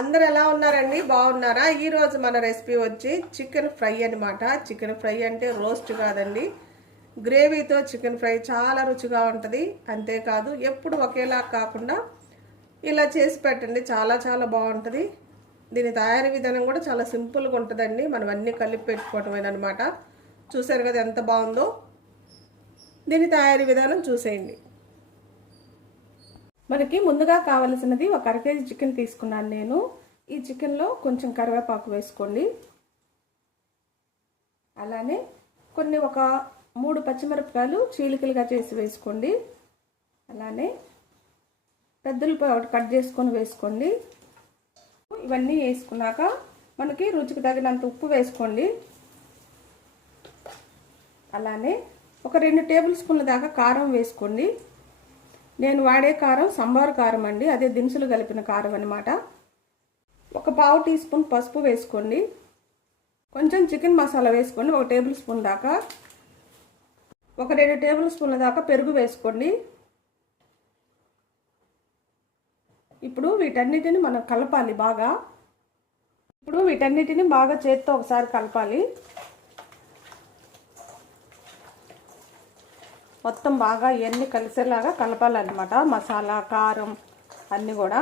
అందరు ఎలా ఉన్నారండి? బాగున్నారా? ఈరోజు మన రెసిపీ వచ్చి చికెన్ ఫ్రై అనమాట చికెన్ ఫ్రై అంటే రోస్ట్ కాదండి. గ్రేవీతో చికెన్ ఫ్రై చాలా రుచిగా ఉంటుంది. అంతేకాదు ఎప్పుడు ఒకేలా కాకుండా ఇలా చేసి పెట్టండి. చాలా చాలా బాగుంటుంది. దీని తయారీ విధానం కూడా చాలా సింపుల్గా ఉంటుందండి. మనం అన్నీ కలిపి పెట్టుకోవటమేనమాట చూసారు కదా ఎంత బాగుందో? దీని తయారీ విధానం చూసేయండి. మనకి ముందుగా కావలసినది ఒక అర కేజీ చికెన్ తీసుకున్నాను నేను. ఈ చికెన్లో కొంచెం కరివేపాకు వేసుకోండి. అలానే కొన్ని ఒక మూడు పచ్చిమిరపకాయలు చీలికలుగా చేసి వేసుకోండి. అలానే పెద్దలు ఒకటి కట్ చేసుకొని వేసుకోండి. ఇవన్నీ వేసుకున్నాక మనకి రుచికి తగినంత ఉప్పు వేసుకోండి. అలానే ఒక రెండు టేబుల్ స్పూన్ల దాకా కారం వేసుకోండి. నేను వాడే కారం సంబార్ కారం అండి. అదే దినుసులు కలిపిన కారం అనమాట ఒక పావు టీ స్పూన్ పసుపు వేసుకోండి. కొంచెం చికెన్ మసాలా వేసుకోండి. ఒక టేబుల్ స్పూన్ దాకా. ఒక రెండు టేబుల్ స్పూన్ల దాకా పెరుగు వేసుకోండి. ఇప్పుడు వీటన్నిటిని మనం కలపాలి బాగా. ఇప్పుడు వీటన్నిటిని బాగా చేత్తో ఒకసారి కలపాలి. మొత్తం బాగా ఇవన్నీ కలిసేలాగా కలపాలన్నమాట. మసాలా కారం అన్నీ కూడా.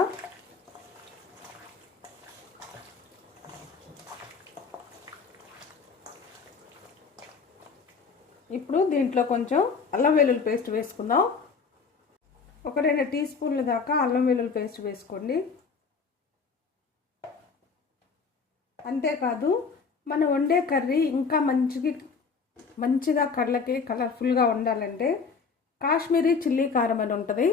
ఇప్పుడు దీంట్లో కొంచెం అల్లం వెల్లుల్లి పేస్ట్ వేసుకుందాం. ఒక రెండు టీ స్పూన్ల దాకా అల్లం వెల్లుల్లి పేస్ట్ వేసుకోండి. అంతేకాదు మనం వండే కర్రీ ఇంకా మంచిగా మంచిగా కళ్ళకి కలర్ఫుల్గా ఉండాలంటే కాశ్మీరీ చిల్లీ కారం అని ఉంటుంది.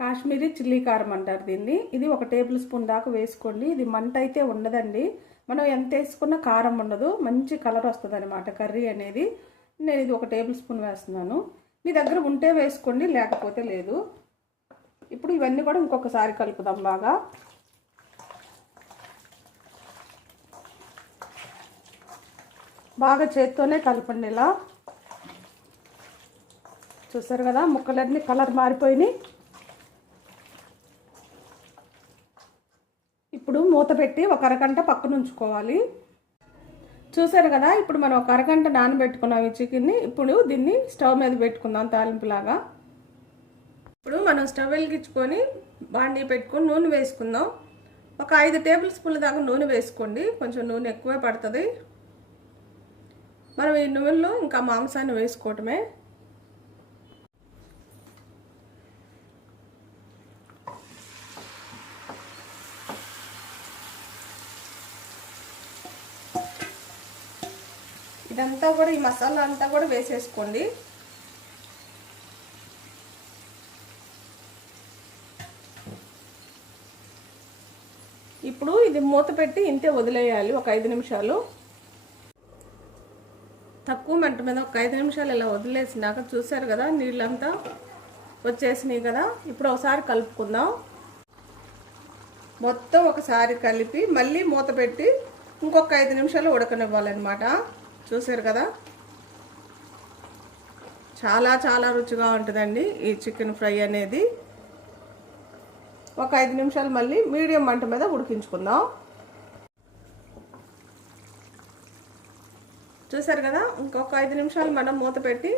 కాశ్మీరీ చిల్లీ కారం అంటారు దీన్ని. ఇది ఒక టేబుల్ స్పూన్ దాకా వేసుకోండి. ఇది మంట అయితే ఉండదండి. మనం ఎంత వేసుకున్న కారం ఉండదు. మంచి కలర్ వస్తుంది అనమాట కర్రీ అనేది. నేను ఇది ఒక టేబుల్ స్పూన్ వేస్తున్నాను. మీ దగ్గర ఉంటే వేసుకోండి లేకపోతే లేదు. ఇప్పుడు ఇవన్నీ కూడా ఇంకొకసారి కలుపుదాం బాగా. బాగా చేత్తోనే కలపండి ఇలా. చూసారు కదా ముక్కలన్నీ కలర్ మారిపోయినాయి. ఇప్పుడు మూత పెట్టి ఒక అరగంట పక్కన ఉంచుకోవాలి. చూసారు కదా ఇప్పుడు మనం ఒక అరగంట నానబెట్టుకున్నాం ఈ చికెన్ని. ఇప్పుడు దీన్ని స్టవ్ మీద పెట్టుకుందాం తాలింపులాగా. ఇప్పుడు మనం స్టవ్ వెలిగించుకొని బాండీ పెట్టుకొని నూనె వేసుకుందాం. ఒక ఐదు టేబుల్ స్పూన్ల దాకా నూనె వేసుకోండి. కొంచెం నూనె ఎక్కువే పడుతుంది. మనం ఈ నూనెలో ఇంకా మాంసాన్ని వేసుకోవటమే. ఇదంతా కూడా ఈ మసాలా అంతా కూడా వేసేసుకోండి. ఇప్పుడు ఇది మూత పెట్టి ఇంతే వదిలేయాలి ఒక ఐదు నిమిషాలు. తక్కువ మంట మీద ఒక ఐదు నిమిషాలు ఇలా వదిలేసినాక చూసారు కదా నీళ్ళంతా వచ్చేసినాయి కదా ఇప్పుడు ఒకసారి కలుపుకుందాం. మొత్తం ఒకసారి కలిపి మళ్ళీ మూత పెట్టి ఇంకొక ఐదు నిమిషాలు ఉడకనివ్వాలన్నమాట. చూసారు కదా? చాలా చాలా రుచిగా ఉంటుందండి ఈ చికెన్ ఫ్రై అనేది. ఒక ఐదు నిమిషాలు మళ్ళీ మీడియం మంట మీద ఉడికించుకుందాం. చూసారు కదా? ఇంకొక ఐదు నిమిషాలు మనం మూత పెట్టి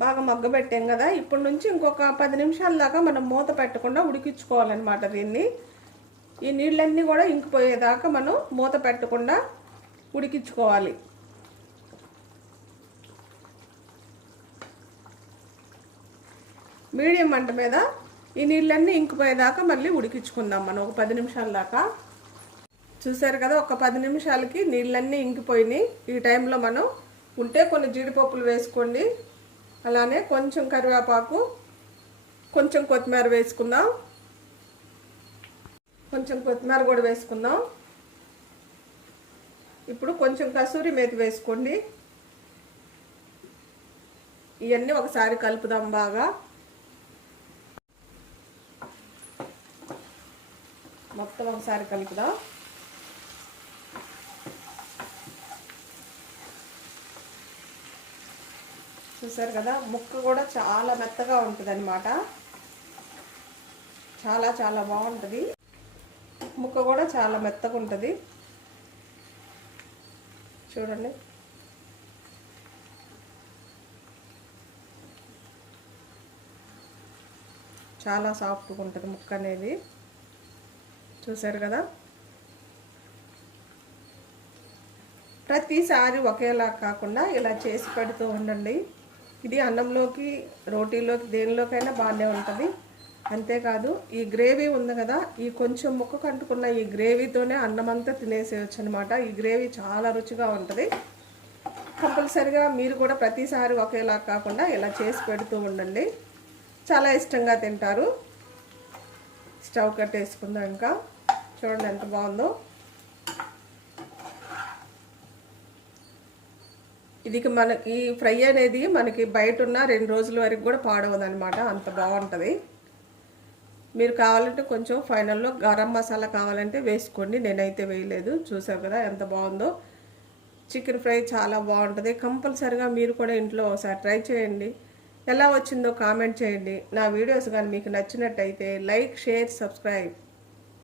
బాగా మగ్గబెట్టాం కదా? ఇప్పటి నుంచి ఇంకొక పది నిమిషాల దాకా మనం మూత పెట్టకుండా ఉడికించుకోవాలన్నమాట దీన్ని. ఈ నీళ్ళన్నీ కూడా ఇంకిపోయేదాకా మనం మూత పెట్టకుండా ఉడికించుకోవాలి. మీడియం మంట మీద ఈ నీళ్ళన్నీ ఇంకిపోయేదాకా మళ్ళీ ఉడికించుకుందాం మనం ఒక పది నిమిషాల దాకా. చూసారు కదా ఒక పది నిమిషాలకి నీళ్ళన్నీ ఇంకిపోయినాయి. ఈ టైంలో మనం ఉంటే కొన్ని జీడిపప్పులు వేసుకోండి. అలానే కొంచెం కరివేపాకు కొంచెం కొత్తిమీర వేసుకుందాం. కొంచెం కొత్తిమీర కూడా వేసుకుందాం. ఇప్పుడు కొంచెం కసూరి మేతి వేసుకోండి. ఇవన్నీ ఒకసారి కలుపుదాం బాగా. మొత్తం ఒకసారి కలుపుదాం. చూసారు కదా? ముక్క కూడా చాలా మెత్తగా ఉంటుంది అనమాట చాలా చాలా బాగుంటుంది. ముక్క కూడా చాలా మెత్తగా ఉంటుంది. చూడండి. చాలా సాఫ్ట్గా ఉంటుంది ముక్క అనేది. చూసారు కదా? ప్రతిసారి ఒకేలా కాకుండా ఇలా చేసి పెడుతూ ఉండండి. ఇది అన్నంలోకి రోటీలోకి దేనిలోకైనా బాగానే ఉంటుంది. అంతేకాదు ఈ గ్రేవీ ఉంది కదా ఈ కొంచెం ముక్క కంటుకున్న ఈ గ్రేవీతోనే అన్నం అంతా తినేసేయచ్చు అనమాట ఈ గ్రేవీ చాలా రుచిగా ఉంటుంది. కంపల్సరిగా మీరు కూడా ప్రతిసారి ఒకేలా కాకుండా ఇలా చేసి పెడుతూ ఉండండి. చాలా ఇష్టంగా తింటారు. స్టవ్ కట్టేసుకుందాం ఇంకా. చూడండి ఎంత బాగుందో. ఇది మనకి ఫ్రై అనేది మనకి బయట ఉన్న రెండు రోజుల వరకు కూడా పాడవదనమాట అంత బాగుంటుంది. మీరు కావాలంటే కొంచెం ఫైనల్లో గరం మసాలా కావాలంటే వేసుకోండి. నేనైతే వేయలేదు. చూసావు కదా ఎంత బాగుందో. చికెన్ ఫ్రై చాలా బాగుంటుంది. కంపల్సరిగా మీరు కూడా ఇంట్లో ఒకసారి ట్రై చేయండి. ఎలా వచ్చిందో కామెంట్ చేయండి. నా వీడియోస్ కానీ మీకు నచ్చినట్టయితే లైక్ షేర్ సబ్స్క్రైబ్